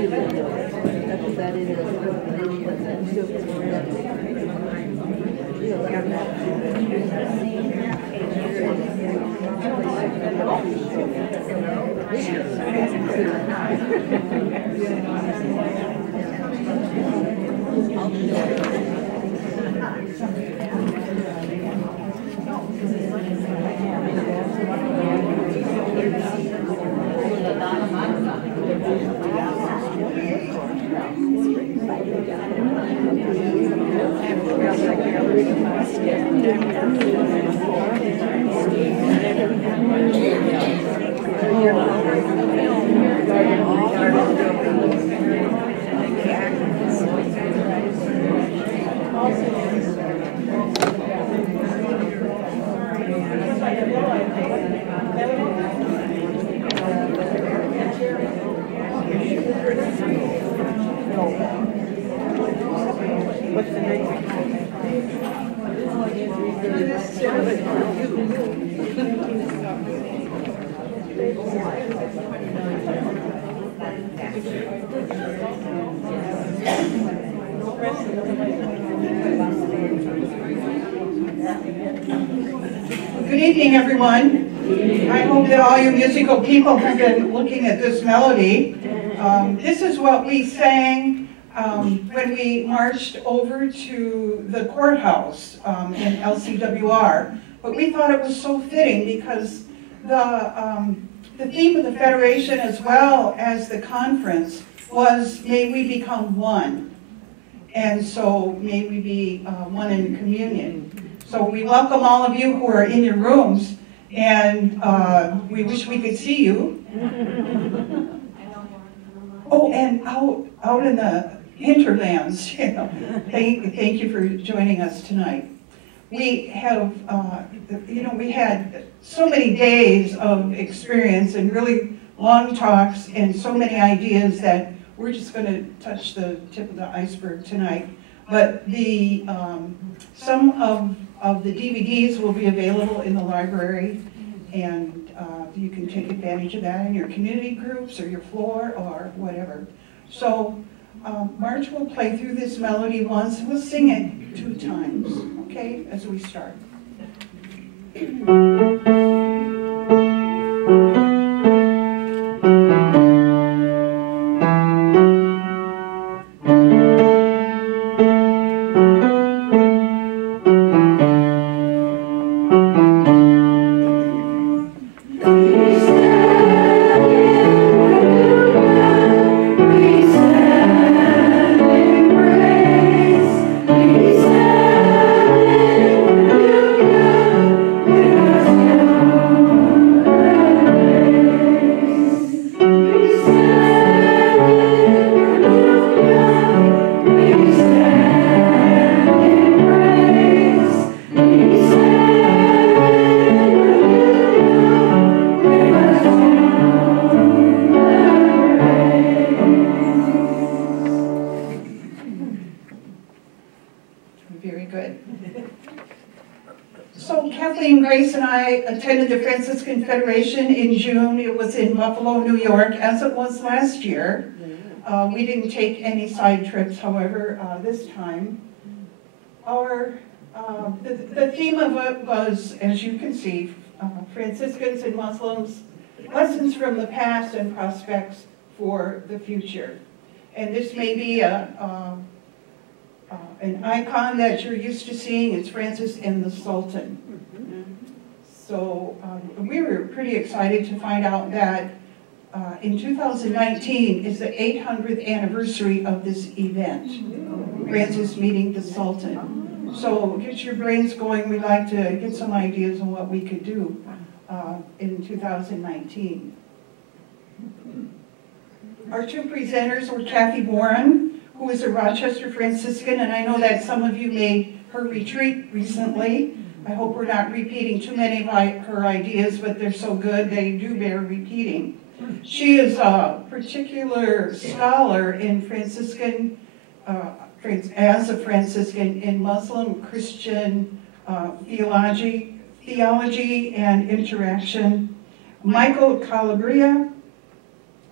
Good evening, everyone. I hope that all you musical people have been looking at this melody. This is what we sang when we marched over to the courthouse in LCWR. But we thought it was so fitting because the theme of the Federation as well as the conference was, may we become one. And so may we be one in communion. So we welcome all of you who are in your rooms, and we wish we could see you. Oh, and out in the hinterlands, you know. Thank you for joining us tonight. We have, we had so many days of experience and really long talks and so many ideas that we're just going to touch the tip of the iceberg tonight. But the some of the DVDs will be available in the library, and you can take advantage of that in your community groups or your floor or whatever. So Marge will play through this melody once, and we'll sing it 2 times, okay, as we start. Attended the Franciscan Federation in June. It was in Buffalo, New York, as it was last year. We didn't take any side trips, however, this time. The theme of it was, as you can see, Franciscans and Muslims, lessons from the past and prospects for the future. And this may be an icon that you're used to seeing. It's Francis and the Sultan. So we were pretty excited to find out that in 2019 is the 800th anniversary of this event, Francis meeting the Sultan. So get your brains going. We'd like to get some ideas on what we could do in 2019. Our 2 presenters were Kathy Warren, who is a Rochester Franciscan, and I know that some of you made her retreat recently. I hope we're not repeating too many of her ideas, but they're so good they do bear repeating. She is a particular scholar in Franciscan, as a Franciscan, in Muslim Christian theology and interaction. Michael Calabria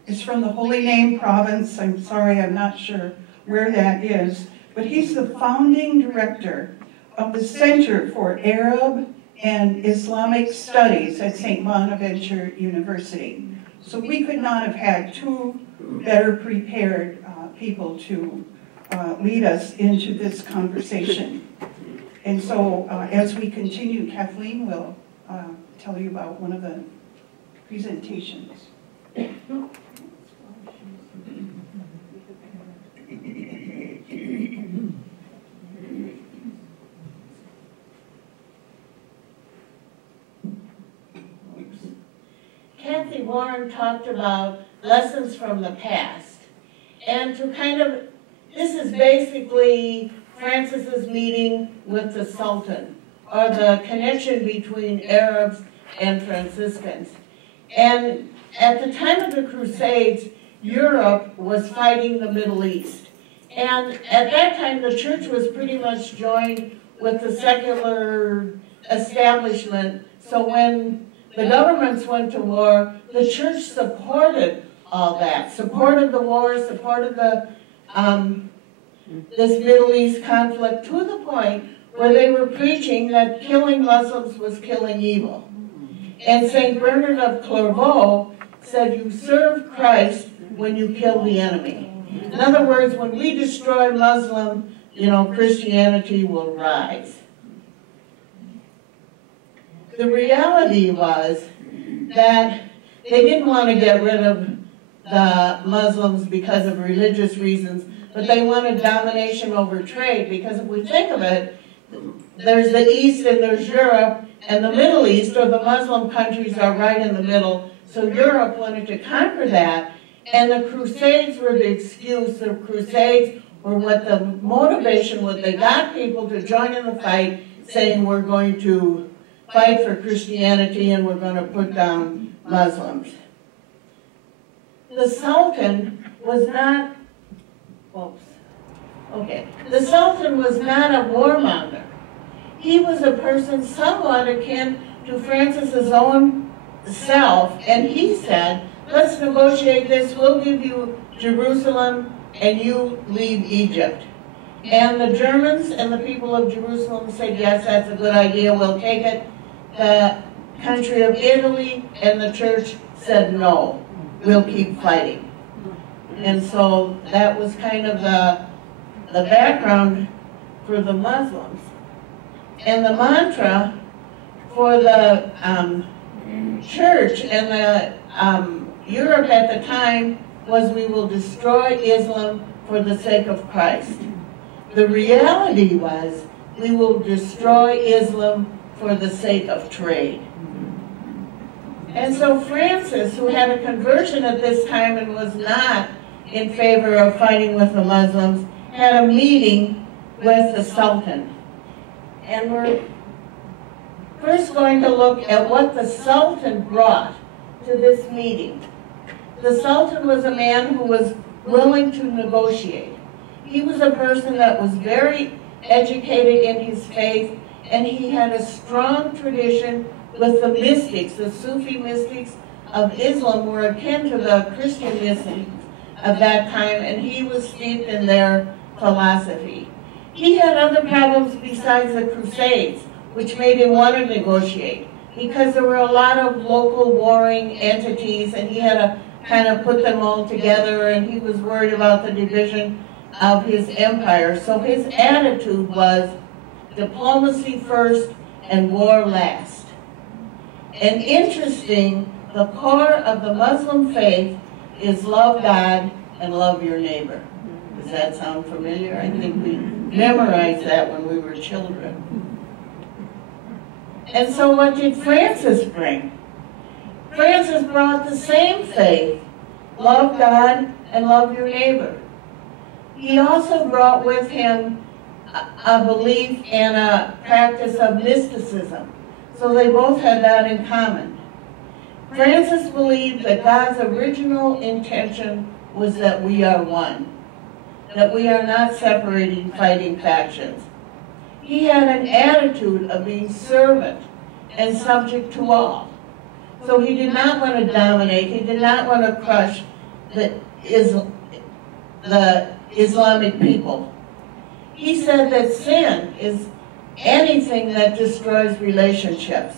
is from the Holy Name province. I'm sorry, I'm not sure where that is, but he's the founding director of the Center for Arab and Islamic Studies at St. Bonaventure University. So we could not have had two better prepared people to lead us into this conversation. And so as we continue, Kathleen will tell you about one of the presentations. Kathy Warren talked about lessons from the past. And to kind of, this is basically Francis's meeting with the Sultan, or the connection between Arabs and Franciscans. And at the time of the Crusades, Europe was fighting the Middle East. And at that time, the church was pretty much joined with the secular establishment. So when the governments went to war, the church supported all that, supported the war, supported the this Middle East conflict, to the point where they were preaching that killing Muslims was killing evil. And St. Bernard of Clairvaux said, you serve Christ when you kill the enemy. In other words, when we destroy Muslim, Christianity will rise. The reality was that they didn't want to get rid of the Muslims because of religious reasons, but they wanted domination over trade, because if we think of it, there's the East and there's Europe, and the Middle East, or the Muslim countries, are right in the middle. So Europe wanted to conquer that, and the Crusades were the excuse. The Crusades were what the motivation was. They got people to join in the fight, saying we're going to fight for Christianity and we're going to put down Muslims. The Sultan was not, the Sultan was not a warmonger. He was a person somewhat akin to Francis's own self, and he said, let's negotiate this, we'll give you Jerusalem and you leave Egypt. And the Germans and the people of Jerusalem said, yes, that's a good idea, we'll take it. The country of Italy and the church said, no, we'll keep fighting. And so that was kind of the background for the Muslims. And the mantra for the church and the Europe at the time was, we will destroy Islam for the sake of Christ. The reality was, we will destroy Islam for the sake of trade. And so Francis, who had a conversion at this time and was not in favor of fighting with the Muslims, had a meeting with the Sultan. And we're first going to look at what the Sultan brought to this meeting. The Sultan was a man who was willing to negotiate. He was a person that was very educated in his faith, and he had a strong tradition with the mystics. The Sufi mystics of Islam were akin to the Christian mystics of that time, and he was steeped in their philosophy. He had other problems besides the Crusades, which made him want to negotiate, because there were a lot of local warring entities, and he had to kind of put them all together, and he was worried about the division of his empire. So his attitude was diplomacy first and war last. And interesting, the core of the Muslim faith is love God and love your neighbor. Does that sound familiar? I think we memorized that when we were children. And so what did Francis bring? Francis brought the same faith, love God and love your neighbor. He also brought with him a belief and a practice of mysticism. So they both had that in common. Francis believed that God's original intention was that we are one, that we are not separating, fighting factions. He had an attitude of being servant and subject to all. So he did not want to dominate, he did not want to crush the Islamic people. He said that sin is anything that destroys relationships.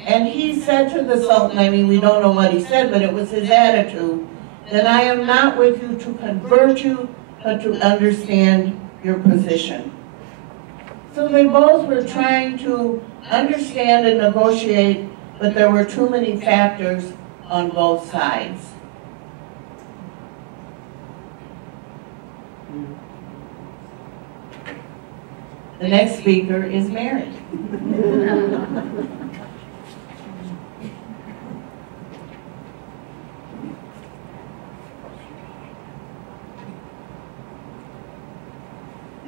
And he said to the Sultan, I mean, we don't know what he said, but it was his attitude, that I am not with you to convert you, but to understand your position. So they both were trying to understand and negotiate, but there were too many factors on both sides. The next speaker is Mary.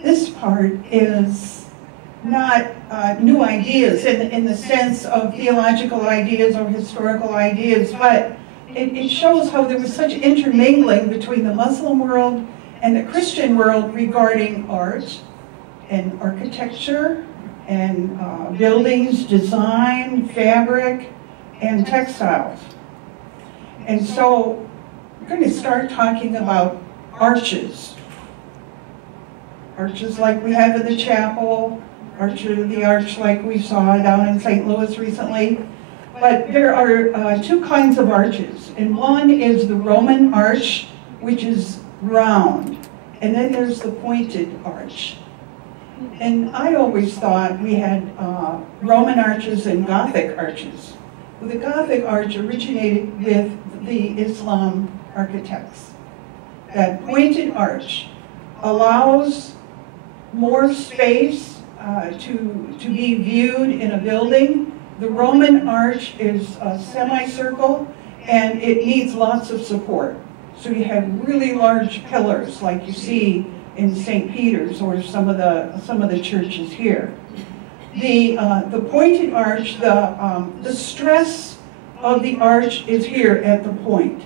This part is not new ideas in the sense of theological ideas or historical ideas, but it shows how there was such intermingling between the Muslim world and the Christian world regarding art and architecture and buildings, design, fabric, and textiles. And so we're going to start talking about arches. Arches like we have in the chapel, the arch like we saw down in St. Louis recently. But there are two kinds of arches, and one is the Roman arch, which is round, and then there's the pointed arch. And I always thought we had Roman arches and Gothic arches. Well, the Gothic arch originated with the Islam architects. That pointed arch allows more space to be viewed in a building. The Roman arch is a semicircle, and it needs lots of support. So you have really large pillars, like you see in St. Peter's or some of the churches here. The pointed arch, the stress of the arch is here at the point,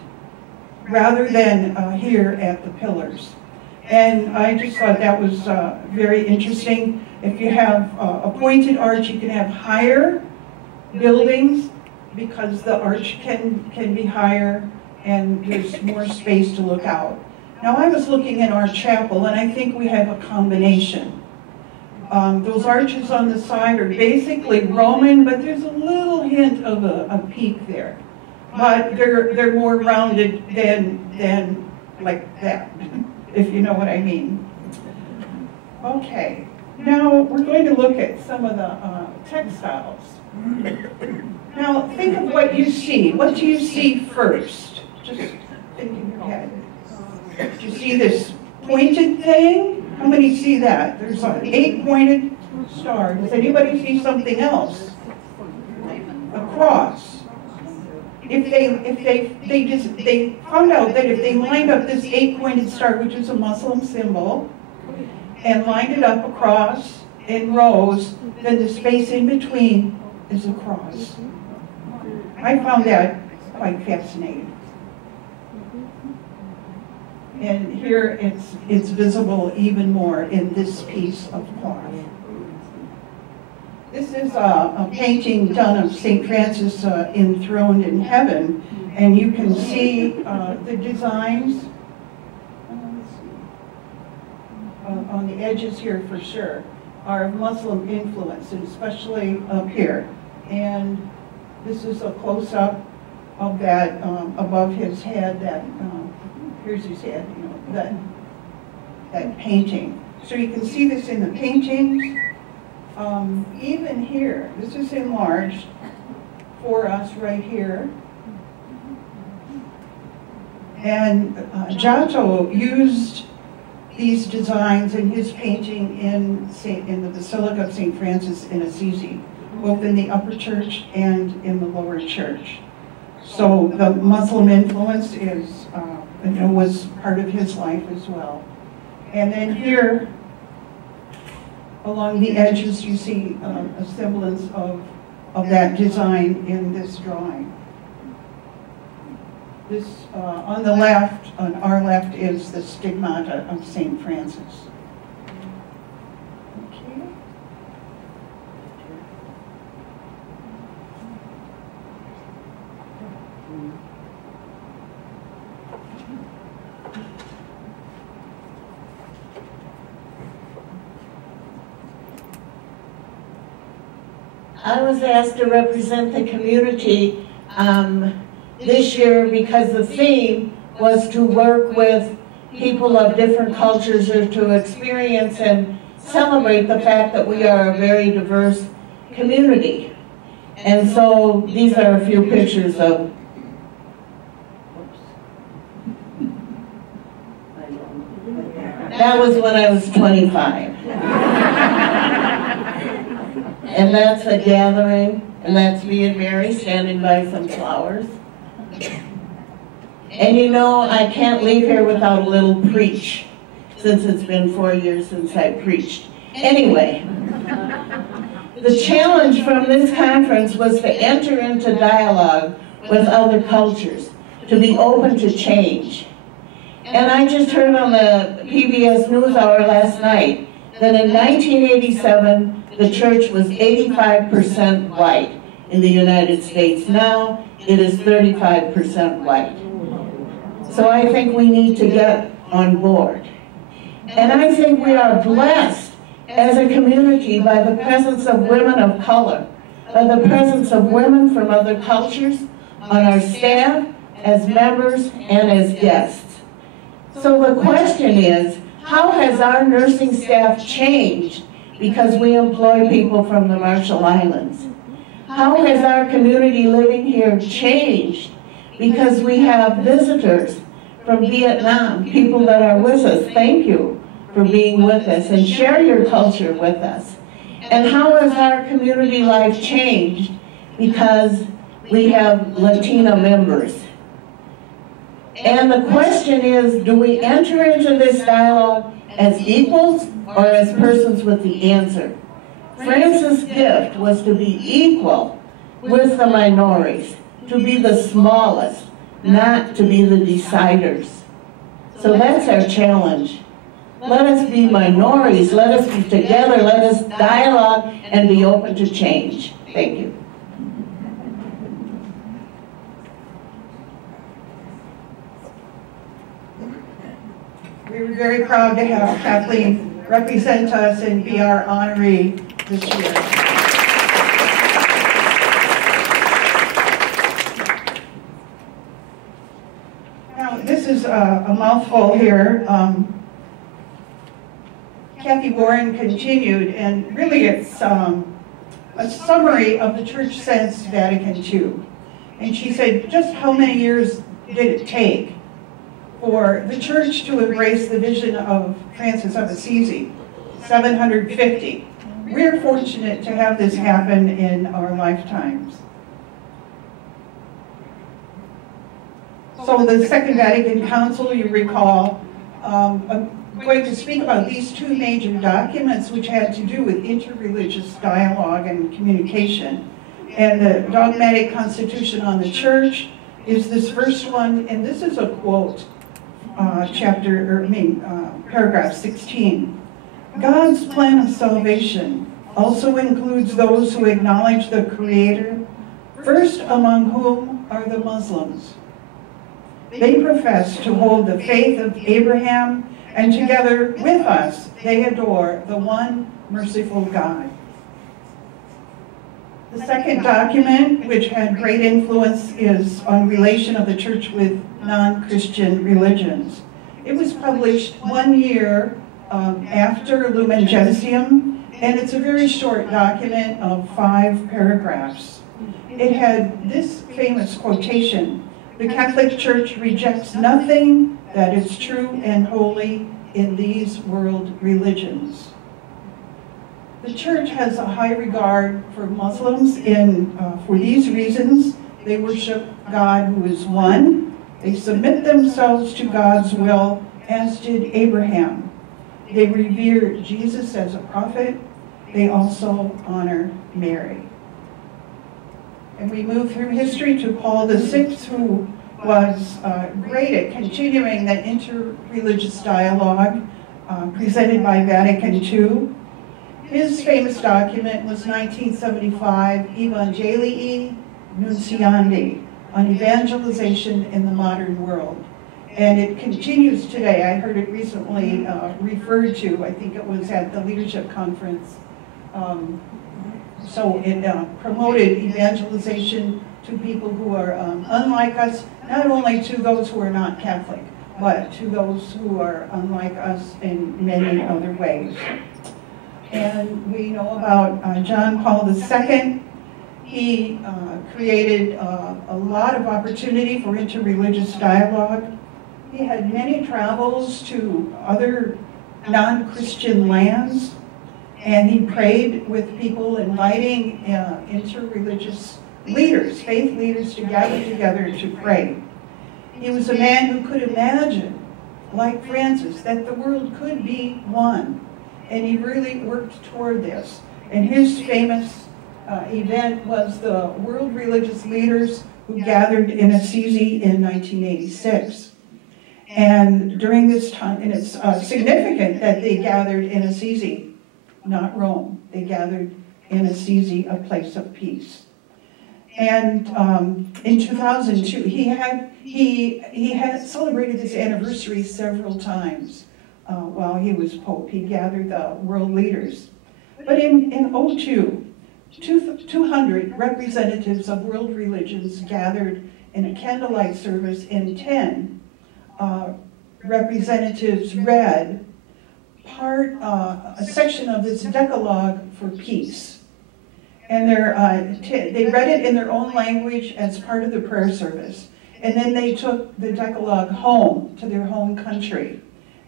rather than here at the pillars. And I just thought that was very interesting. If you have a pointed arch, you can have higher buildings because the arch can be higher and there's more space to look out. Now I was looking at our chapel and I think we have a combination. Those arches on the side are basically Roman, but there's a little hint of a peak there. But they're more rounded than like that, if you know what I mean. Okay, now we're going to look at some of the textiles. Now think of what you see. What do you see first? Just think in your head. Do you see this pointed thing? How many see that? There's an 8-pointed star. Does anybody see something else? A cross. If they found out that if they lined up this 8-pointed star, which is a Muslim symbol, and lined it up across in rows, then the space in between is a cross. I found that quite fascinating. And here it's visible even more in this piece of cloth. This is a painting done of St. Francis enthroned in heaven, and you can see the designs on the edges here for sure are of Muslim influence, and especially up here. And this is a close-up of that above his head, that here's his head, you know, that painting. So you can see this in the paintings. Even here, this is enlarged for us right here. And Giotto used these designs in his painting in the Basilica of St. Francis in Assisi, both in the upper church and in the lower church. So the Muslim influence was part of his life as well. And then here, along the edges, you see a semblance of that design in this drawing. This, on the left, on our left, is the stigmata of St. Francis. Okay. I was asked to represent the community this year because the theme was to work with people of different cultures or to experience and celebrate the fact that we are a very diverse community. And so these are a few pictures of that was when I was 25. And that's a gathering, and that's me and Mary standing by some flowers. And you know, I can't leave here without a little preach, since it's been 4 years since I preached. Anyway, the challenge from this conference was to enter into dialogue with other cultures, to be open to change. And I just heard on the PBS NewsHour last night that in 1987, the church was 85% white in the United States. Now, it is 35% white. So I think we need to get on board. And I think we are blessed as a community by the presence of women of color, by the presence of women from other cultures on our staff, as members, and as guests. So the question is, how has our nursing staff changed because we employ people from the Marshall Islands? How has our community living here changed because we have visitors from Vietnam, people that are with us? Thank you for being with us and share your culture with us. And how has our community life changed because we have Latina members? And the question is, do we enter into this dialogue as equals or as persons with the answer? Francis' gift was to be equal with the minorities, to be the smallest, not to be the deciders. So that's our challenge. Let us be minorities, let us be together, let us dialogue and be open to change. Thank you. We were very proud to have Kathleen represent us and be our honoree this year. Now, this is a mouthful here. Kathy Warren continued, and really it's a summary of the church since Vatican II. And she said, just how many years did it take for the church to embrace the vision of Francis of Assisi? 750. We're fortunate to have this happen in our lifetimes. So the Second Vatican Council, you recall, I'm going to speak about these two major documents which had to do with interreligious dialogue and communication. And the Dogmatic Constitution on the Church is this first one, and this is a quote. Paragraph 16. God's plan of salvation also includes those who acknowledge the Creator, first among whom are the Muslims. They profess to hold the faith of Abraham, and together with us, they adore the one merciful God. The second document, which had great influence, is on relation of the church with non-Christian religions. It was published 1 year after Lumen Gentium, and it's a very short document of 5 paragraphs. It had this famous quotation: "The Catholic Church rejects nothing that is true and holy in these world religions." The church has a high regard for Muslims for these reasons. They worship God who is one. They submit themselves to God's will, as did Abraham. They revere Jesus as a prophet. They also honor Mary. And we move through history to Paul VI, who was great at continuing that interreligious dialogue presented by Vatican II. His famous document was 1975, Evangelii Nunciandi, on evangelization in the modern world. And it continues today. I heard it recently referred to, I think it was at the leadership conference So it promoted evangelization to people who are unlike us, not only to those who are not Catholic, but to those who are unlike us in many other ways. And we know about John Paul II. He created a lot of opportunity for interreligious dialogue. He had many travels to other non-Christian lands, and he prayed with people, inviting interreligious leaders, faith leaders, to gather together to pray. He was a man who could imagine, like Francis, that the world could be one, and he really worked toward this. And his famous event was the World Religious Leaders who gathered in Assisi in 1986. And during this time, and it's significant that they gathered in Assisi, not Rome. They gathered in Assisi, a place of peace. And in 2002, he had celebrated this anniversary several times while he was Pope. He gathered the world leaders. But in 2002, 200 representatives of world religions gathered in a candlelight service, and 10 representatives read a section of this Decalogue for Peace. And they read it in their own language as part of the prayer service. And then they took the Decalogue home to their home country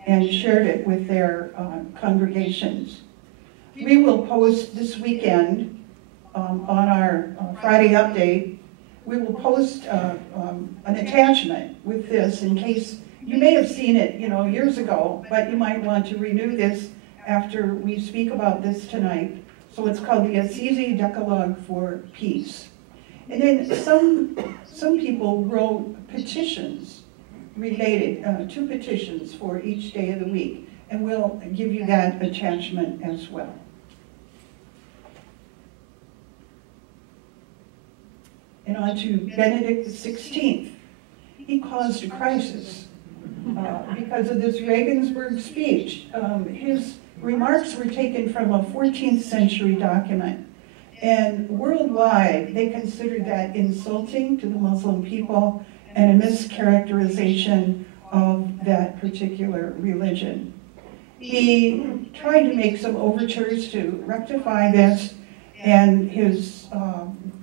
and shared it with their congregations. We will post this weekend on our Friday update, we will post an attachment with this in case you may have seen it, years ago, but you might want to renew this after we speak about this tonight. So it's called the Assisi Decalogue for Peace. And then some people wrote petitions related, 2 petitions for each day of the week, and we'll give you that attachment as well. And on to Benedict XVI. He caused a crisis because of this Regensburg speech. His remarks were taken from a 14th century document. And worldwide, they considered that insulting to the Muslim people and a mischaracterization of that particular religion. He tried to make some overtures to rectify this, and his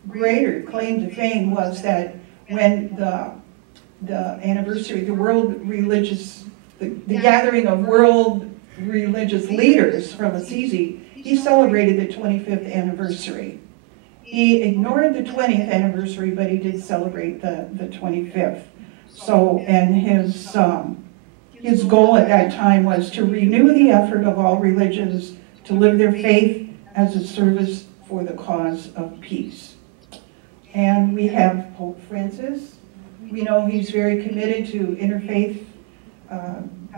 greater claim to fame was that when the anniversary, the gathering of world religious leaders from Assisi, he celebrated the 25th anniversary. He ignored the 20th anniversary, but he did celebrate the 25th. So, and his goal at that time was to renew the effort of all religions to live their faith as a service for the cause of peace. And we have Pope Francis. We know he's very committed to interfaith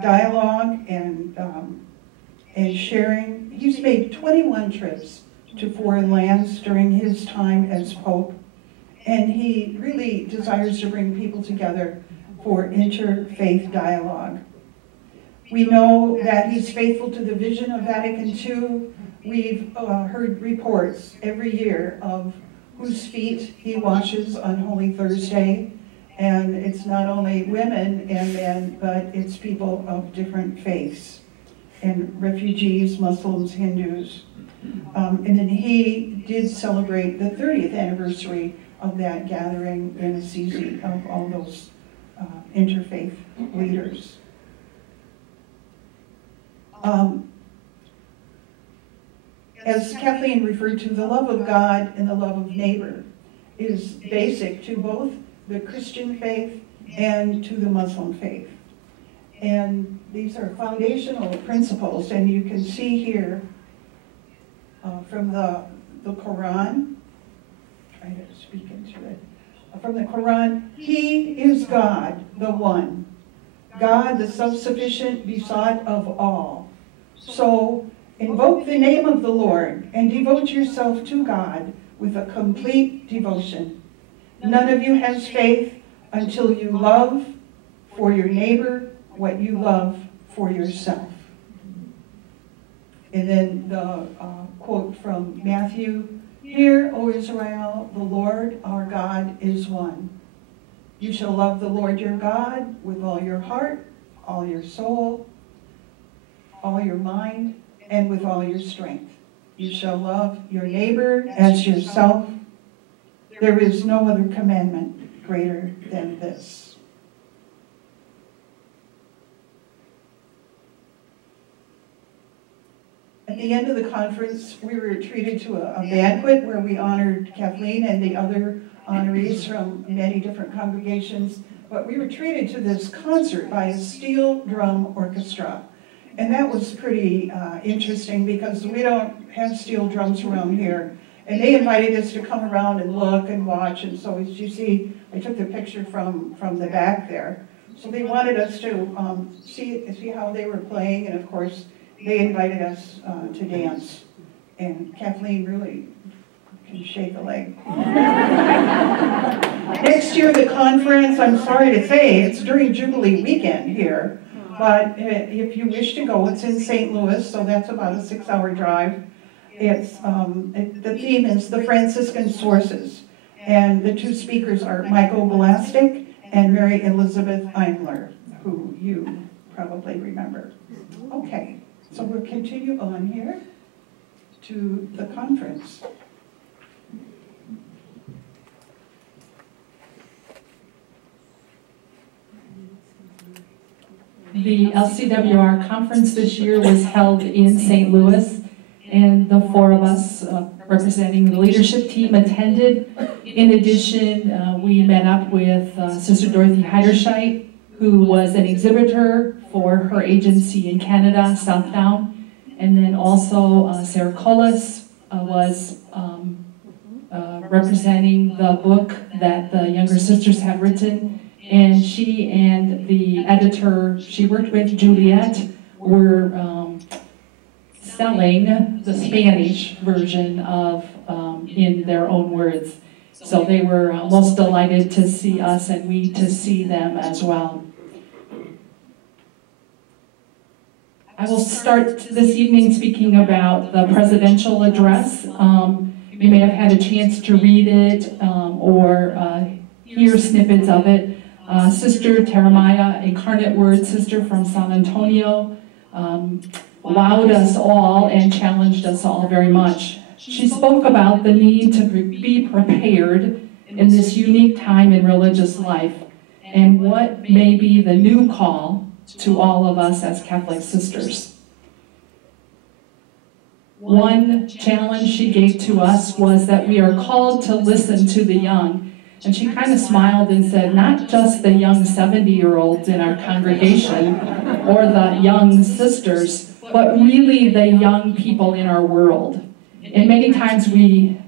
dialogue and sharing. He's made 21 trips to foreign lands during his time as Pope, and he really desires to bring people together for interfaith dialogue. We know that he's faithful to the vision of Vatican II. We've heard reports every year of whose feet he washes on Holy Thursday, and it's not only women and men, but it's people of different faiths, and refugees, Muslims, Hindus. And then he did celebrate the 30th anniversary of that gathering in Assisi of all those interfaith leaders. As Kathleen referred to, the love of God and the love of neighbor is basic to both the Christian faith and to the Muslim faith. And these are foundational principles, and you can see here from the Quran, try to speak into it, from the Quran, He is God, the one, God the self-sufficient, besought of all. So invoke the name of the Lord and devote yourself to God with a complete devotion. None of you has faith until you love for your neighbor what you love for yourself. And then the quote from Matthew, Hear, O Israel, the Lord our God is one. You shall love the Lord your God with all your heart, all your soul, all your mind, and with all your strength. You shall love your neighbor as yourself. There is no other commandment greater than this. At the end of the conference, we were treated to a banquet where we honored Kathleen and the other honorees from many different congregations. But we were treated to this concert by a steel drum orchestra. And that was pretty interesting because we don't have steel drums around here. And they invited us to come around and look and watch. And so as you see, I took the picture from the back there. So they wanted us to see how they were playing. And of course, they invited us to dance. And Kathleen really can shake a leg. Next year, the conference, I'm sorry to say, it's during Jubilee weekend here. But if you wish to go, it's in St. Louis, so that's about a 6-hour drive. The theme is the Franciscan Sources, and the two speakers are Michael Bolastic and Mary Elizabeth Eimler, who you probably remember. Okay, so we'll continue on here to the conference. The LCWR conference this year was held in St. Louis, and the four of us representing the leadership team attended. In addition, we met up with Sister Dorothy Heiderscheit, who was an exhibitor for her agency in Canada, Southdown, and then also Sarah Collis was representing the book that the younger sisters have written. And she and the editor she worked with, Juliet, were selling the Spanish version of in their own words. So they were most delighted to see us and we to see them as well. I will start this evening speaking about the presidential address. You may have had a chance to read it or hear snippets of it. Sister Teramaya, Incarnate Word sister from San Antonio, wowed us all and challenged us all very much. She spoke about the need to be prepared in this unique time in religious life and what may be the new call to all of us as Catholic sisters. One challenge she gave to us was that we are called to listen to the young. And she kind of smiled and said, not just the young 70-year-olds in our congregation or the young sisters, but really the young people in our world. And many times we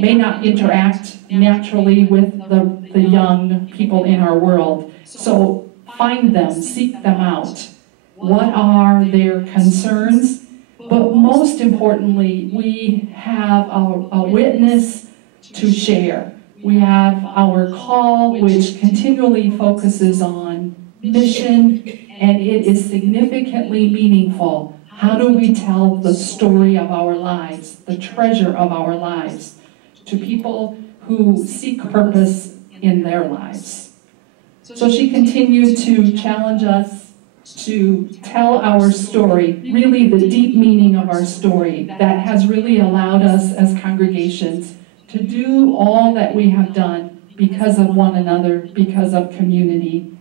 may not interact naturally with the young people in our world. So find them, seek them out. What are their concerns? But most importantly, we have a witness to share. We have our call, which continually focuses on mission, and it is significantly meaningful. How do we tell the story of our lives, the treasure of our lives, to people who seek purpose in their lives? So she continued to challenge us to tell our story, really the deep meaning of our story that has really allowed us as congregations to do all that we have done because of one another, because of community.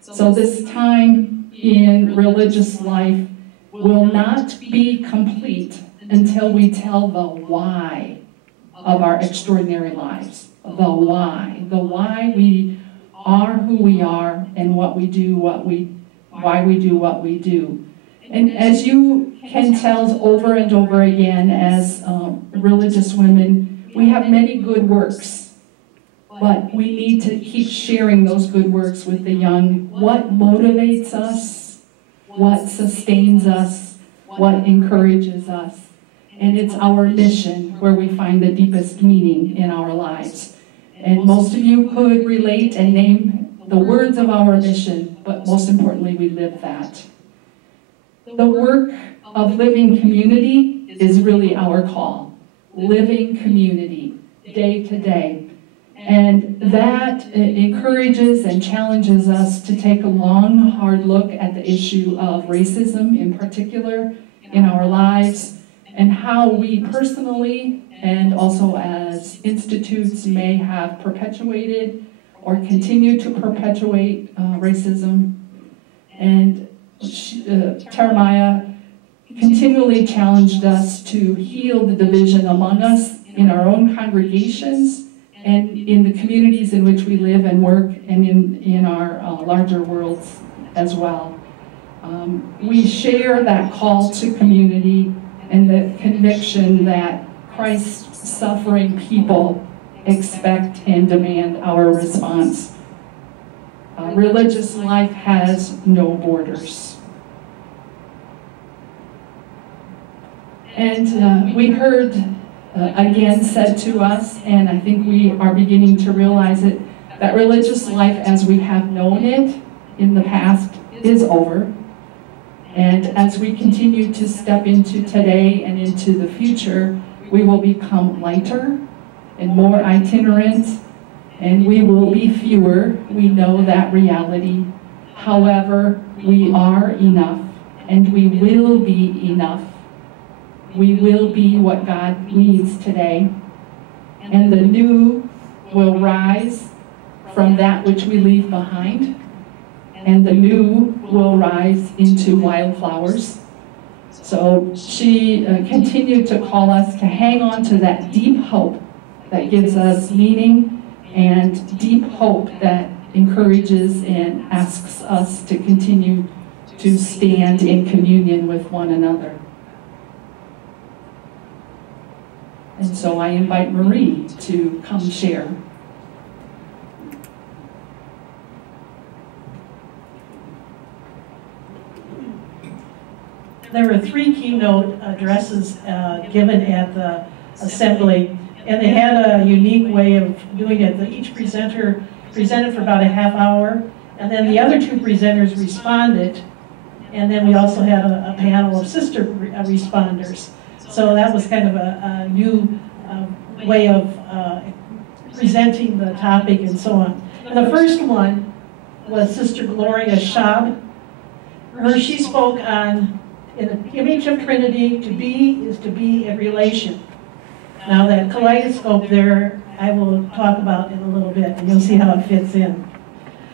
So this time in religious life will not be complete until we tell the why of our extraordinary lives. The why we are who we are and what we do, why we do what we do. And as you can tell over and over again as religious women, we have many good works, but we need to keep sharing those good works with the young. What motivates us? What sustains us? What encourages us? And it's our mission where we find the deepest meaning in our lives. And most of you could relate and name the words of our mission, but most importantly, we live that. The work of living community is really our call. living community, day to day. And that encourages and challenges us to take a long, hard look at the issue of racism in particular in our lives, and how we personally and also as institutes may have perpetuated or continue to perpetuate racism. And Jeremiah continually challenged us to heal the division among us in our own congregations and in the communities in which we live and work, and in our larger worlds as well. We share that call to community and the conviction that Christ's suffering people expect and demand our response. Religious life has no borders. And we heard again said to us, and I think we are beginning to realize it, that religious life as we have known it in the past is over. And as we continue to step into today and into the future, we will become lighter and more itinerant, and we will be fewer. We know that reality. However, we are enough, and we will be enough. We will be what God needs today. And the new will rise from that which we leave behind, and the new will rise into wildflowers. So she continued to call us to hang on to that deep hope that gives us meaning, and deep hope that encourages and asks us to continue to stand in communion with one another. And so I invite Marie to come share. There were 3 keynote addresses given at the assembly, and they had a unique way of doing it. Each presenter presented for about a half hour, and then the other 2 presenters responded, and then we also had a panel of sister responders. So that was kind of a new way of presenting the topic and so on. And the first one was Sister Gloria Schaub. She spoke on, in the image of Trinity, to be is to be in relation. Now that kaleidoscope there, I will talk about in a little bit, and you'll see how it fits in.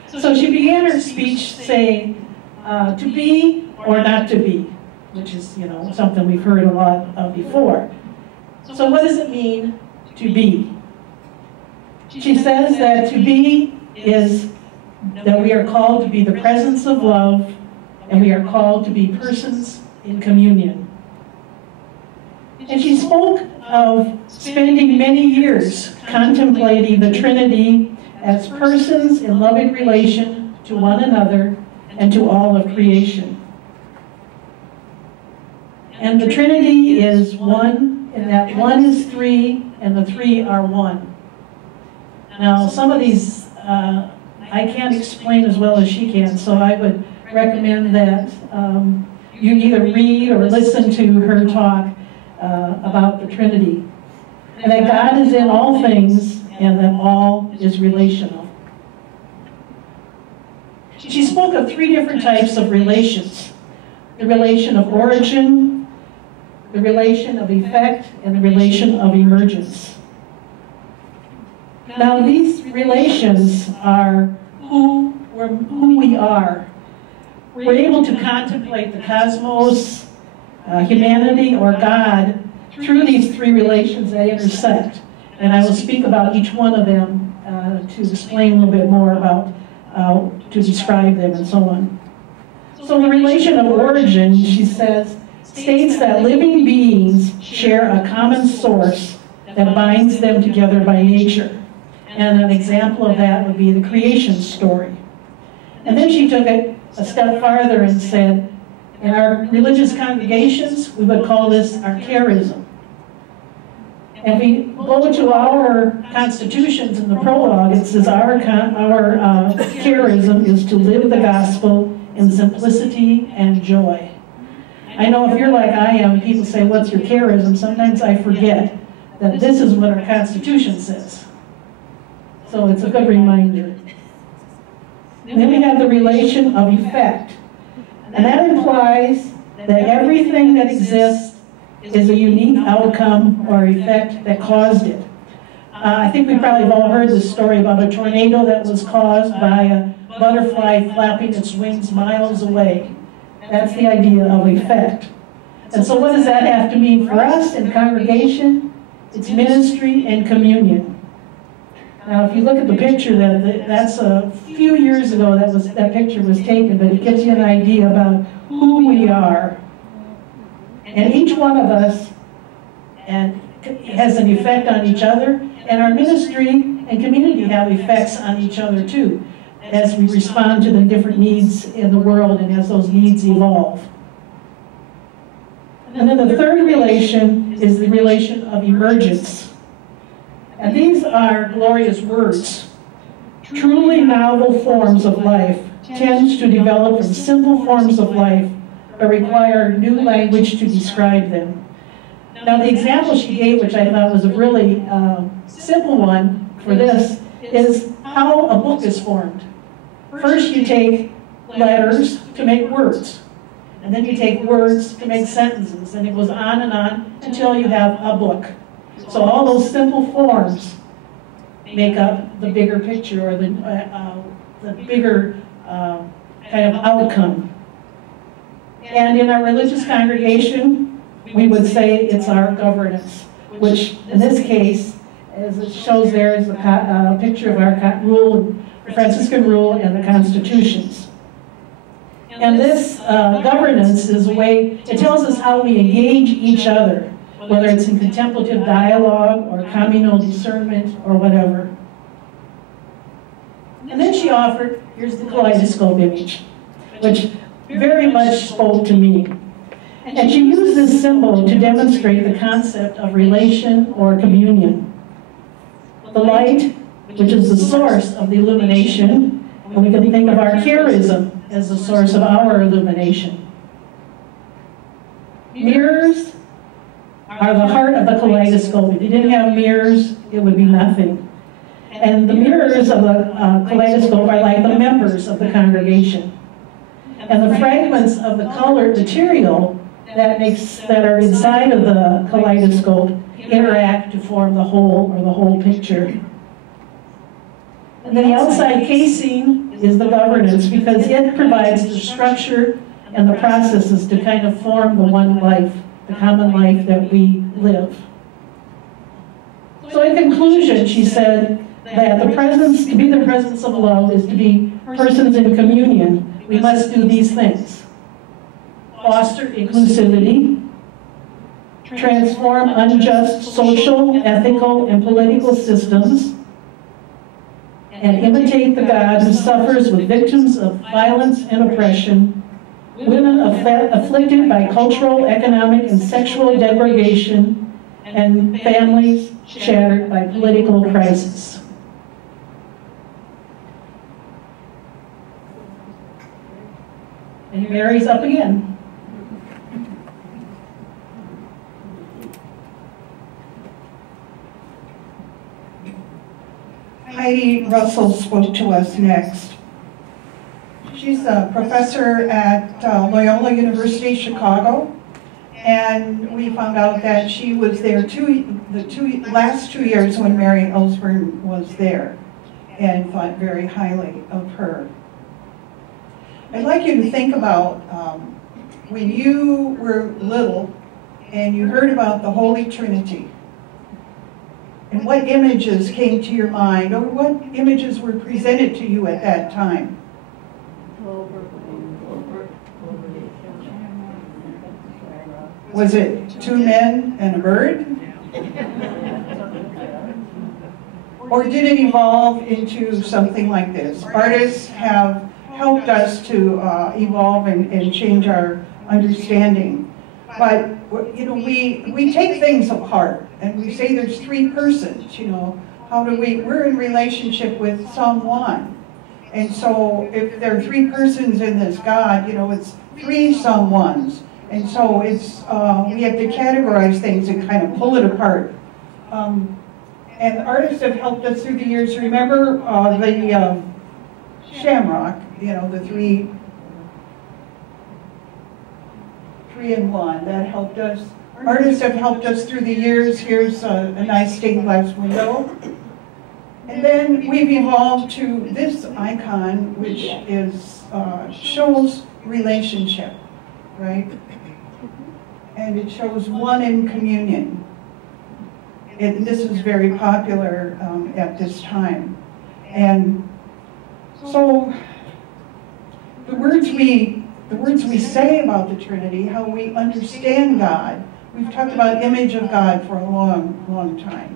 So she began her speech saying, to be or not to be, which is, something we've heard a lot of before. So what does it mean to be? She says that to be is that we are called to be the presence of love, and we are called to be persons in communion. And she spoke of spending many years contemplating the Trinity as persons in loving relation to one another and to all of creation. And the Trinity is one, and that one is 3, and the 3 are one. Now, some of these I can't explain as well as she can, so I would recommend that you either read or listen to her talk about the Trinity. And that God is in all things, and that all is relational. She spoke of 3 different types of relations: the relation of origin, the relation of effect, and the relation of emergence. Now, these relations are who we are. We're able to contemplate the cosmos, humanity, or God through these 3 relations that intersect. And I will speak about each one of them to explain a little bit more about, to describe them and so on. So the relation of origin, she says, states that living beings share a common source that binds them together by nature. And an example of that would be the creation story. And then she took it a step farther and said, in our religious congregations, we would call this our charism. And we go to our constitutions in the prologue, it says our charism is to live the gospel in simplicity and joy. I know if you're like I am, people say, what's your charism? Sometimes I forget that this is what our Constitution says. So it's a good reminder. And then we have the relation of effect. And that implies that everything that exists is a unique outcome or effect that caused it. I think we probably have all heard the story about a tornado that was caused by a butterfly flapping its wings miles away. That's the idea of effect. And so what does that have to mean for us in congregation? It's ministry and communion. Now, if you look at the picture, that's a few years ago that picture was taken, but it gives you an idea about who we are. And each one of us has an effect on each other, and our ministry and community have effects on each other too, as we respond to the different needs in the world and as those needs evolve. And then the third relation is the relation of emergence. And these are glorious words. Truly novel forms of life tend to develop from simple forms of life, but require new language to describe them. Now the example she gave, which I thought was a really simple one for this, is how a book is formed. First you take letters to make words, and then you take words to make sentences, and it goes on until you have a book. So all those simple forms make up the bigger picture, or the bigger kind of outcome. And in our religious congregation, we would say it's our governance, which in this case, as it shows there, is a picture of our rule, the Franciscan rule and the constitutions. And this governance is a way, it tells us how we engage each other, whether it's in contemplative dialogue or communal discernment or whatever. And then she offered, here's the kaleidoscope image, which very much spoke to me. And she used this symbol to demonstrate the concept of relation or communion. The light, which is the source of the illumination, and we can think of our charism as the source of our illumination. Mirrors are the heart of the kaleidoscope. If you didn't have mirrors, it would be nothing. And the mirrors of the kaleidoscope are like the members of the congregation. And the fragments of the colored material that are inside of the kaleidoscope interact to form the whole, or the whole picture. And then the outside casing is the governance, because it provides the structure and the processes to kind of form the one life, the common life that we live. So in conclusion, she said that to be the presence of love is to be persons in communion. We must do these things: foster inclusivity, transform unjust social, ethical, and political systems, and imitate the God who suffers with victims of violence and oppression, women afflicted by cultural, economic, and sexual degradation, and families shattered by political crisis. And Mary's up again. Heidi Russell spoke to us next. She's a professor at Loyola University, Chicago, and we found out that she was there the last 2 years when Mary Ellsburn was there, and thought very highly of her. I'd like you to think about when you were little and you heard about the Holy Trinity, and what images came to your mind, or what images were presented to you at that time? Was it 2 men and a bird? Or did it evolve into something like this? Artists have helped us to evolve and change our understanding. But we take things apart and we say there's 3 persons, we're in relationship with someone. And so if there are 3 persons in this God, it's 3 someones. And so it's we have to categorize things and kind of pull it apart And the artists have helped us through the years. Remember the shamrock, you know, the three in one, that helped us. Artists have helped us through the years. Here's a nice stained glass window. And then we've evolved to this icon, which is shows relationship, right? And it shows one in communion. And this was very popular at this time. And so the words we say about the Trinity, how we understand God, we've talked about image of God for a long time.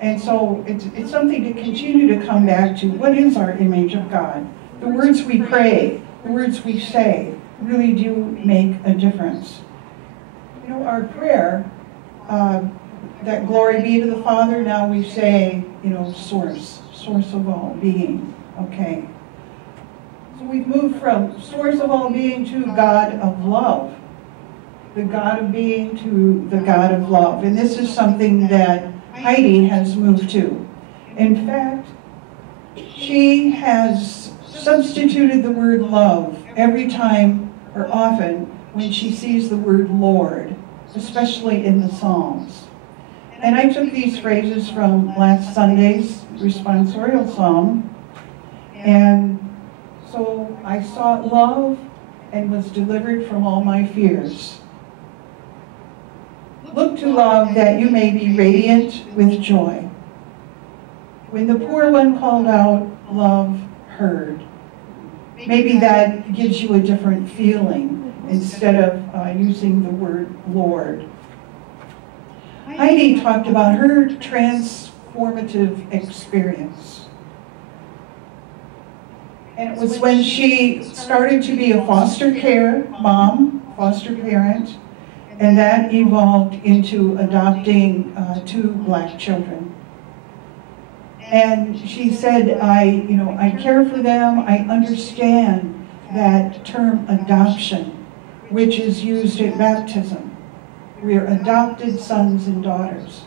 And so it's something to continue to come back to. What is our image of God? The words we pray, the words we say, really do make a difference. You know, our prayer, that glory be to the Father, now we say, you know, source of all being, okay? So we've moved from source of all being to God of love, the God of being to the God of love. And this is something that Heidi has moved to. In fact, she has substituted the word love every time or often when she sees the word Lord, especially in the Psalms. And I took these phrases from last Sunday's responsorial psalm, and so I sought love and was delivered from all my fears. Look to love that you may be radiant with joy. When the poor one called out, love heard. Maybe that gives you a different feeling instead of using the word Lord. Heidi talked about her transformative experience. And it was when she started to be a foster care mom, foster parent, and that evolved into adopting 2 black children. And she said, I care for them. I understand that term adoption, which is used at baptism. We are adopted sons and daughters.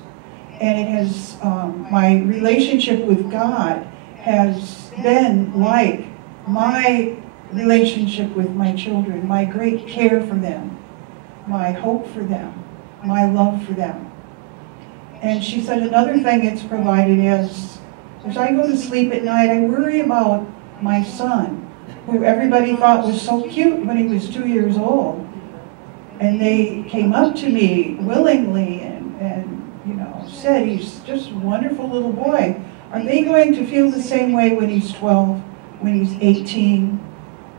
And it has, my relationship with God has been like my relationship with my children, my great care for them, my hope for them, my love for them. And she said another thing it's provided is, as I go to sleep at night, I worry about my son, who everybody thought was so cute when he was 2 years old. And they came up to me willingly and you know, said, he's just a wonderful little boy. Are they going to feel the same way when he's 12, when he's 18,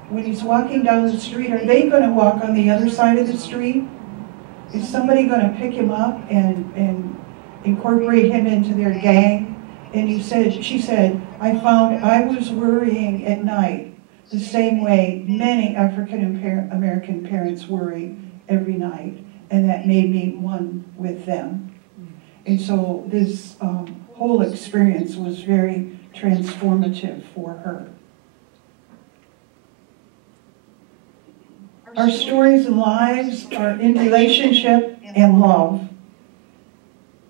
when he's walking down the street? Are they going to walk on the other side of the street? Is somebody going to pick him up and incorporate him into their gang? And she said, I found I was worrying at night the same way many African American parents worry every night, and that made me one with them. And so this whole experience was very transformative for her. Our stories and lives are in relationship and love.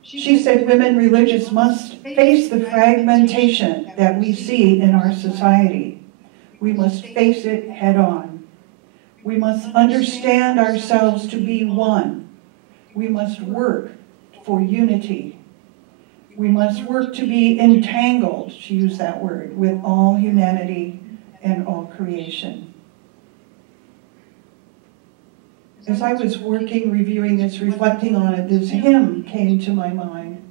She said women religious must face the fragmentation that we see in our society. We must face it head on. We must understand ourselves to be one. We must work for unity. We must work to be entangled, she used that word, with all humanity and all creation. As I was working, reviewing this, reflecting on it, this hymn came to my mind.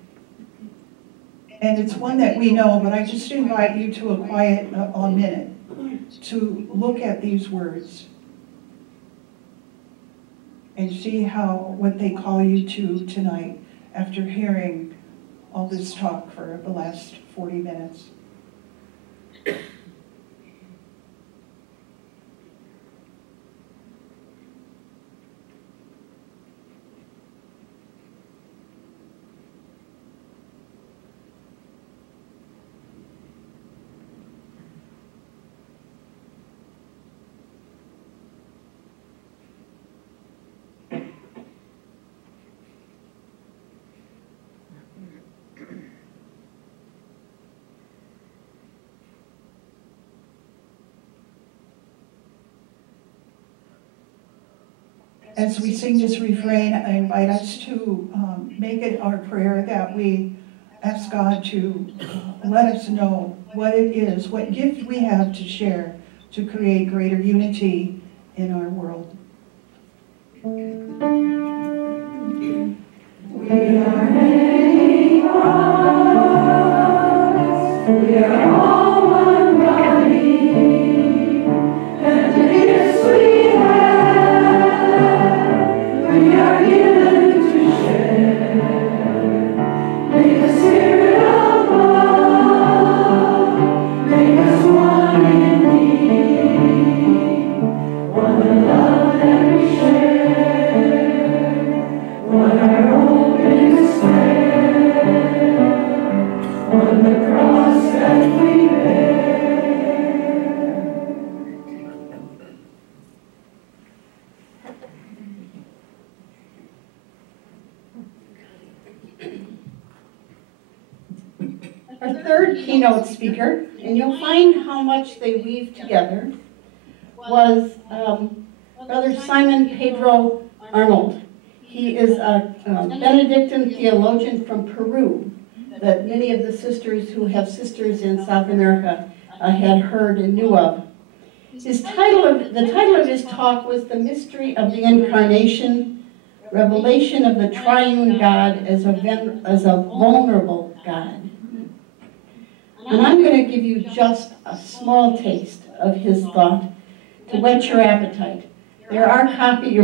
And it's one that we know, but I just invite you to a quiet a minute to look at these words and see what they call you to tonight after hearing all this talk for the last 40 minutes. as we sing this refrain, I invite us to make it our prayer that we ask God to let us know what it is, what gift we have to share to create greater unity in our world. We are many hearts, we are all one body, and the gifts we have, we are given to share. May the Spirit of love make us one indeed, one love that we share, one our hope in despair, one the cross that we bear. Our third keynote speaker, and you'll find how much they weave together, was Brother Simon Pedro Arnold. He is a Benedictine theologian from Peru that many of the sisters who have sisters in South America had heard and knew of. The title of his talk was The Mystery of the Incarnation, Revelation of the Triune God as a Vulnerable God. And I'm going to give you just a small taste of his thought to whet your appetite. There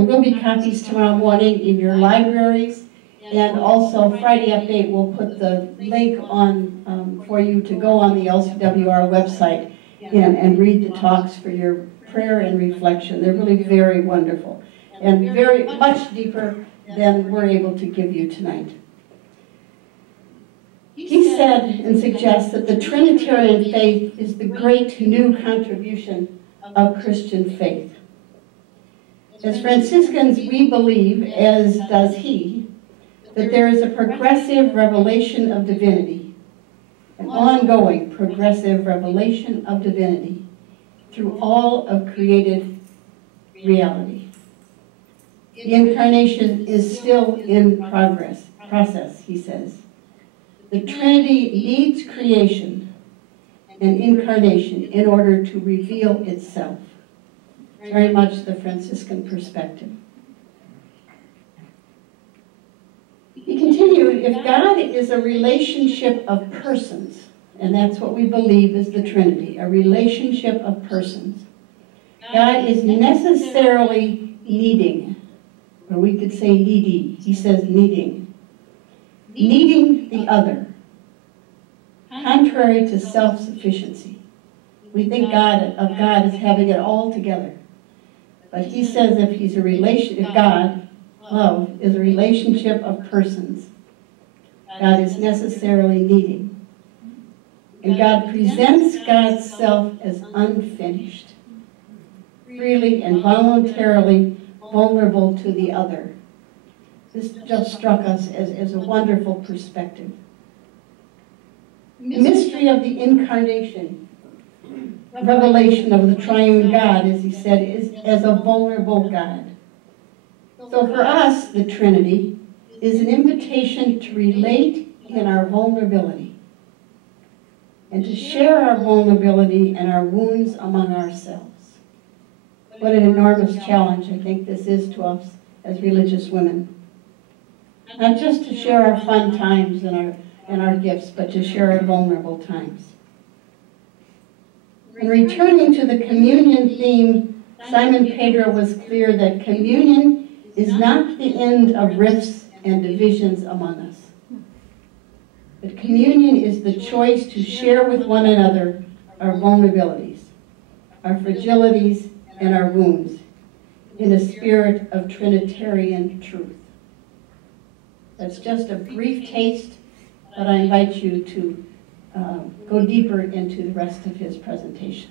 will be copies tomorrow morning in your libraries, and also Friday Update will put the link on for you to go on the LCWR website and read the talks for your prayer and reflection. They're really very wonderful and very much deeper than we're able to give you tonight. He said and suggests that the Trinitarian faith is the great new contribution of Christian faith. As Franciscans, we believe, as does he, that there is a progressive revelation of divinity, an ongoing progressive revelation of divinity through all of created reality. The incarnation is still in process, he says. The Trinity needs creation and incarnation in order to reveal itself. Very much the Franciscan perspective. He continued, if God is a relationship of persons, and that's what we believe is the Trinity, a relationship of persons, God is necessarily needing, or we could say needy. He says needing the other, contrary to self-sufficiency. We think of God as having it all together. But he says if God, love, is a relationship of persons, God is necessarily needing. And God presents God's self as unfinished, freely and voluntarily vulnerable to the other. This just struck us as a wonderful perspective. The mystery of the incarnation, revelation of the triune God, as he said, is as a vulnerable God. So for us, the Trinity is an invitation to relate in our vulnerability and to share our vulnerability and our wounds among ourselves. What an enormous challenge I think this is to us as religious women. Not just to share our fun times and our gifts, but to share our vulnerable times. In returning to the communion theme, Simon Pedro was clear that communion is not the end of rifts and divisions among us. But communion is the choice to share with one another our vulnerabilities, our fragilities, and our wounds in a spirit of Trinitarian truth. That's just a brief taste, but I invite you to go deeper into the rest of his presentation.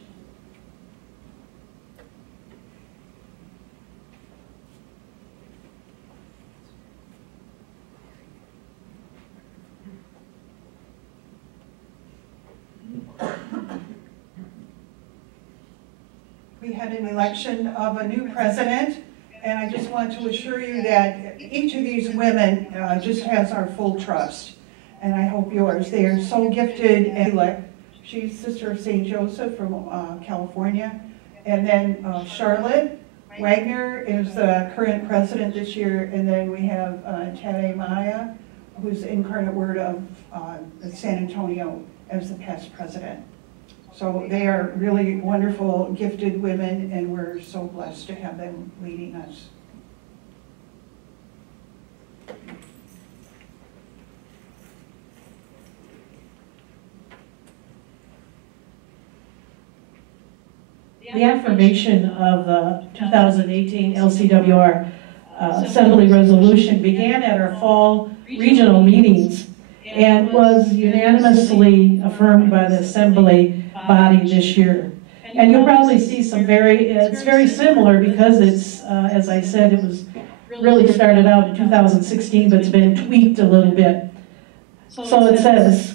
We had an election of a new president, And I just want to assure you that each of these women just has our full trust. And I hope yours. They are so gifted and elect. She's Sister of St. Joseph from California. And then Charlotte Wagner is the current president this year. And then we have Tade Maya, who's the incarnate word of San Antonio, as the past president. So they are really wonderful, gifted women, and we're so blessed to have them leading us. The affirmation of the 2018 LCWR Assembly resolution began at our fall regional meetings and was unanimously affirmed by the Assembly body this year. And you'll probably see it's very similar because it's, as I said, it was really started out in 2016, but it's been tweaked a little bit. So it says,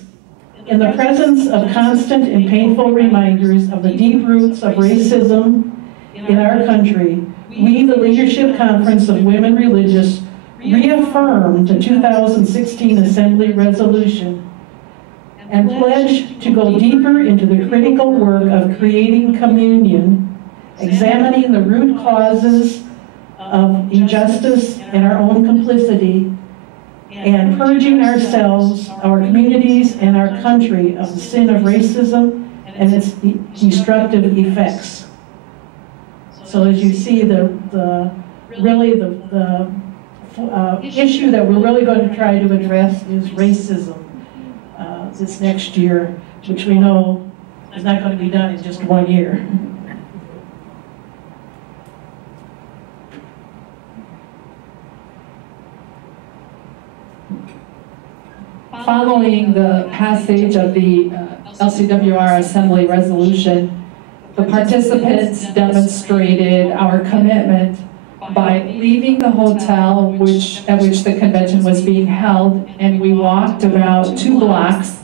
in the presence of constant and painful reminders of the deep roots of racism in our country, we, the Leadership Conference of Women Religious, reaffirm the 2016 Assembly resolution and pledge to go deeper into the critical work of creating communion, examining the root causes of injustice and our own complicity, and purging ourselves, our communities, and our country of the sin of racism and its destructive effects. So as you see, the issue that we're really going to try to address is racism this next year, which we know is not going to be done in just 1 year. Following the passage of the LCWR Assembly resolution, the participants demonstrated our commitment by leaving the hotel at which the convention was being held, and we walked about 2 blocks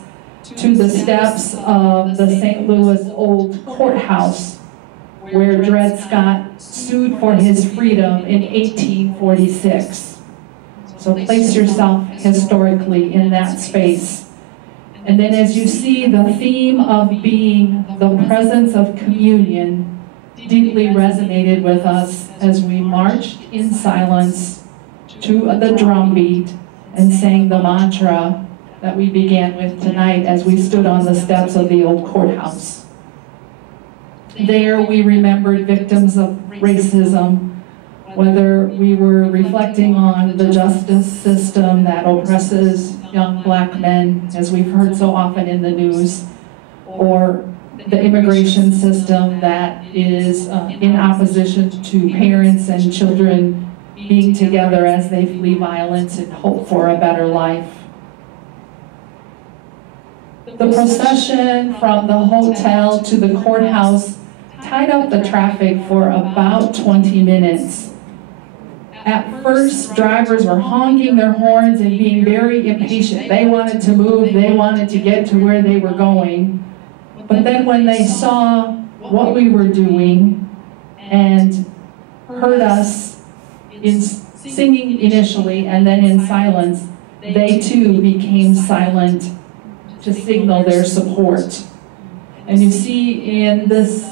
to the steps of the St. Louis Old Courthouse, where Dred Scott sued for his freedom in 1846. So place yourself historically in that space. And then as you see, the theme of being the presence of communion deeply resonated with us as we marched in silence to the drum beat and sang the mantra that we began with tonight as we stood on the steps of the old courthouse. There we remembered victims of racism, whether we were reflecting on the justice system that oppresses young black men, as we've heard so often in the news, or the immigration system that is in opposition to parents and children being together as they flee violence and hope for a better life. The procession from the hotel to the courthouse tied up the traffic for about 20 minutes. At first, drivers were honking their horns and being very impatient. They wanted to move, they wanted to get to where they were going. But then when they saw what we were doing and heard us in singing initially and then in silence, they too became silent to signal their support. And you see in this,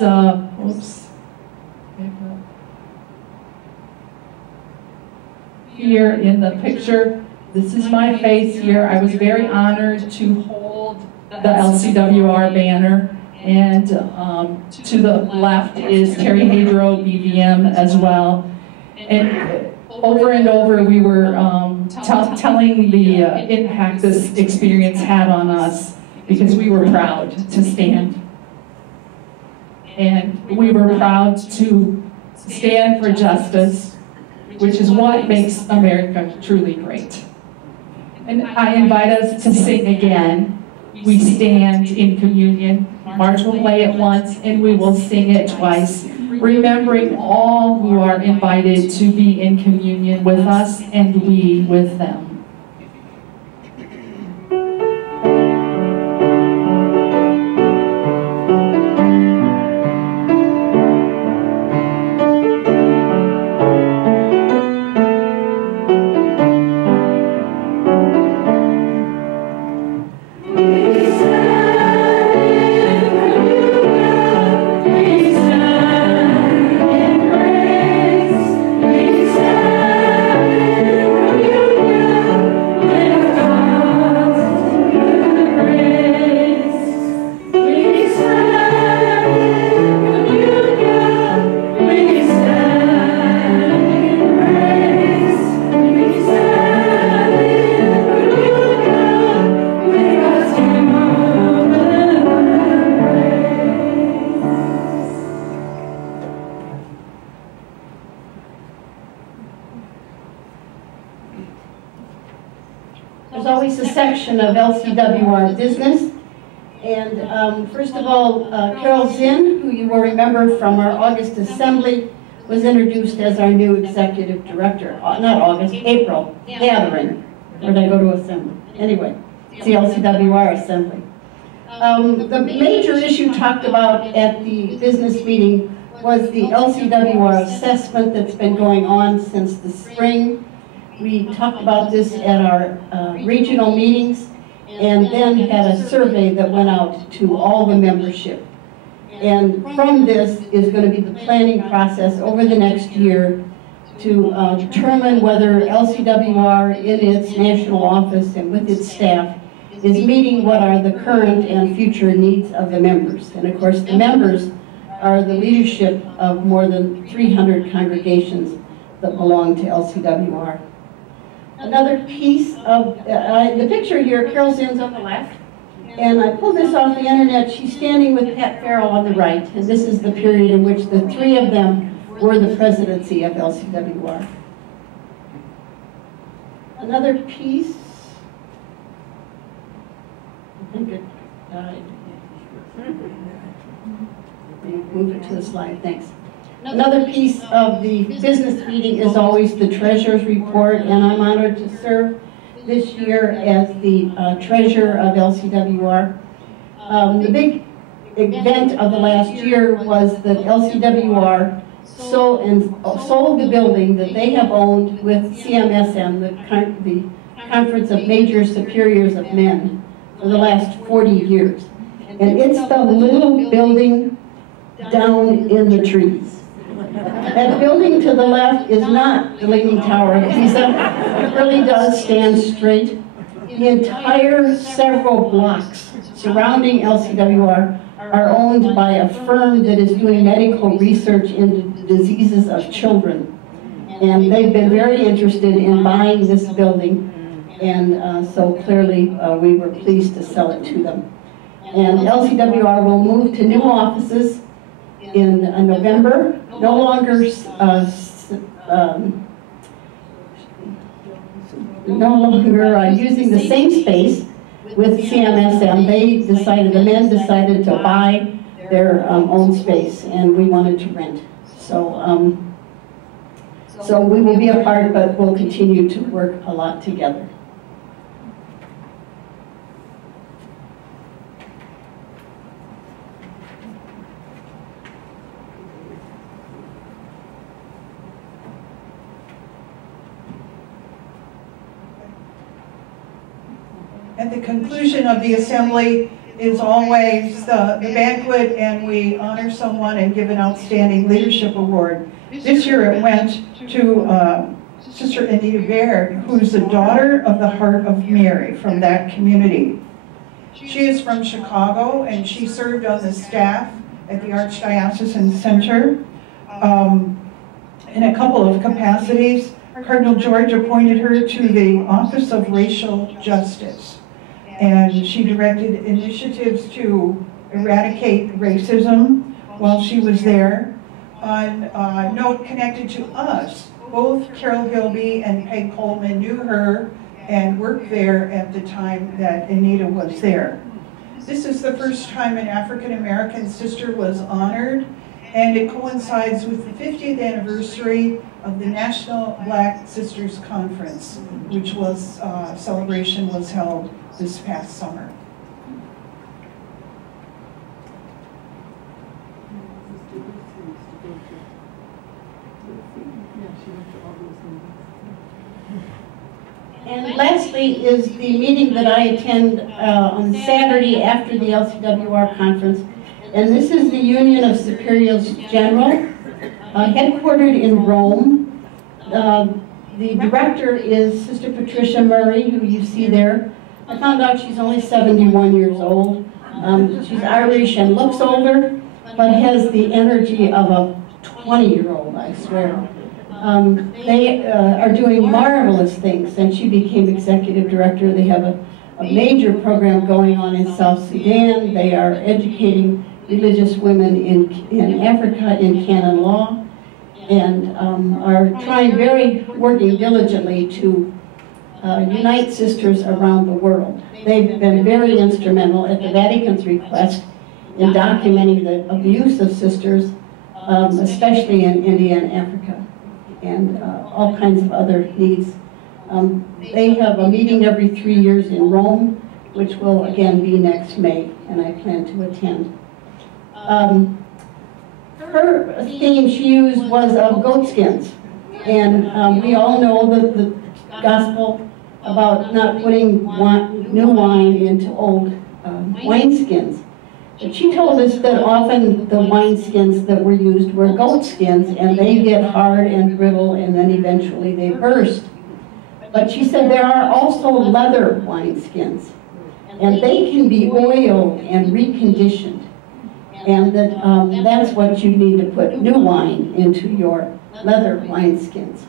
here in the picture, this is my face here. I was very honored to hold the LCWR banner, and to the left is Terry Hadro, BVM as well. And over we were telling the impact this experience had on us, because we were proud to stand. And we were proud to stand for justice, which is what makes America truly great. And I invite us to sing again. We stand in communion. March will play it once, and we will sing it twice, remembering all who are invited to be in communion with us and we with them. there's always a section of LCWR business. And first of all, Carol Zinn, who you will remember from our August assembly, was introduced as our new executive director. Not August, April gathering. Or did I go to assembly? Anyway, it's the LCWR assembly. The major issue talked about at the business meeting was the LCWR assessment that's been going on since the spring. We talked about this at our regional meetings, and then had a survey that went out to all the membership. And from this is going to be the planning process over the next year to determine whether LCWR in its national office and with its staff is meeting what are the current and future needs of the members. And of course the members are the leadership of more than 300 congregations that belong to LCWR. Another piece of, the picture here, Carol Zinn's on the left, and I pulled this off the internet. She's standing with Pat Farrell on the right, and this is the period in which the three of them were the presidency of LCWR. Another piece, I think it died. Move it to the slide, thanks. Another piece of the business meeting is always the treasurer's report, and I'm honored to serve this year as the treasurer of LCWR. The big event of the last year was that LCWR sold the building that they have owned with CMSM, the Conference of Major Superiors of Men, for the last 40 years. And it's the little building down in the trees. That building to the left is not the Leaning Tower of Pisa. It really does stand straight. The entire several blocks surrounding LCWR are owned by a firm that is doing medical research into the diseases of children. And they've been very interested in buying this building, and so clearly we were pleased to sell it to them. And LCWR will move to new offices in November, no longer using the same space with CMSM. The men decided to buy their own space, and we wanted to rent. So, so we will be apart, but we'll continue to work a lot together. At the conclusion of the assembly is always the banquet, and we honor someone and give an outstanding leadership award. This year it went to Sister Anita Baird, who's the daughter of the Heart of Mary from that community. She is from Chicago, and she served on the staff at the Archdiocesan Center in a couple of capacities. Cardinal George appointed her to the Office of Racial Justice, and she directed initiatives to eradicate racism while she was there. On a note connected to us, both Carol Hilby and Peg Coleman knew her and worked there at the time that Anita was there. This is the first time an African-American sister was honored, and it coincides with the 50th anniversary of the National Black Sisters Conference, which was, celebration was held this past summer. And lastly is the meeting that I attend on Saturday after the LCWR conference. And this is the Union of Superiors General, headquartered in Rome. The director is Sister Patricia Murray, who you see there. I found out she's only 71 years old. She's Irish and looks older, but has the energy of a 20-year-old, I swear. They are doing marvelous things, and she became executive director. They have a major program going on in South Sudan. They are educating religious women in Africa in canon law, and are working diligently to unite sisters around the world. They've been very instrumental at the Vatican's request in documenting the abuse of sisters, especially in India and Africa, and all kinds of other needs. They have a meeting every 3 years in Rome, which will again be next May, and I plan to attend. Her theme she used was of goatskins, and we all know the gospel about not putting new wine into old wineskins. But she told us that often the wineskins that were used were goat skins, and they get hard and brittle, and then eventually they burst. But she said there are also leather wineskins, and they can be oiled and reconditioned, and that that's what you need to put new wine into your leather wineskins.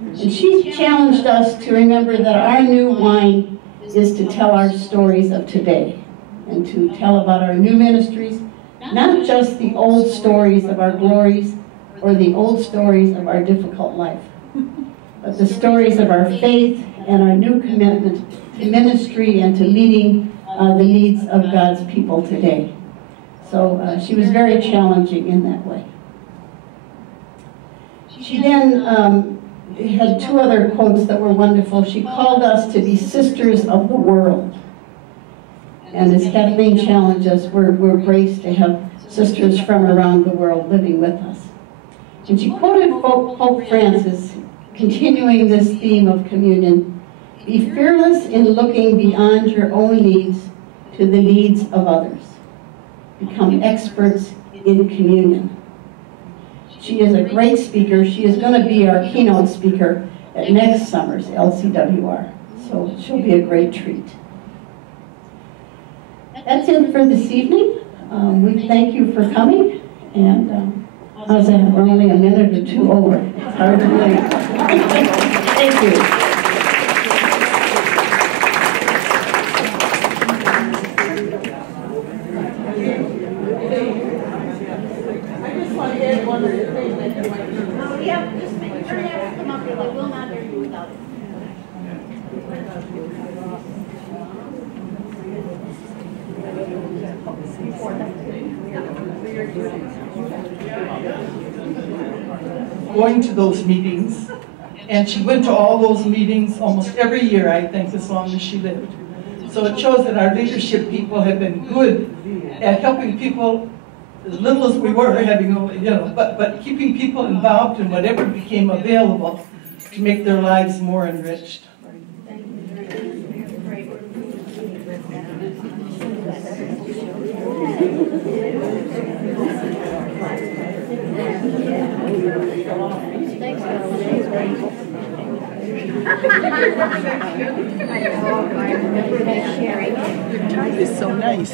And she challenged us to remember that our new wine is to tell our stories of today, and to tell about our new ministries, not just the old stories of our glories or the old stories of our difficult life, but the stories of our faith and our new commitment to ministry and to meeting the needs of God's people today. So she was very challenging in that way. She then had two other quotes that were wonderful. She called us to be sisters of the world. And as Kathleen challenged us, we're graced to have sisters from around the world living with us. And she quoted Pope Francis, continuing this theme of communion: "Be fearless in looking beyond your own needs to the needs of others. Become experts in communion." She is a great speaker. She is going to be our keynote speaker at next summer's LCWR. So she'll be a great treat. That's it for this evening. We thank you for coming, and how's that? We're only a minute or two over. It's hard to believe. Thank you. Going to those meetings, and she went to all those meetings almost every year, I think, as long as she lived. So it shows that our leadership people have been good at helping people, as little as we were, having, but keeping people involved in whatever became available to make their lives more enriched. Your tie is so nice.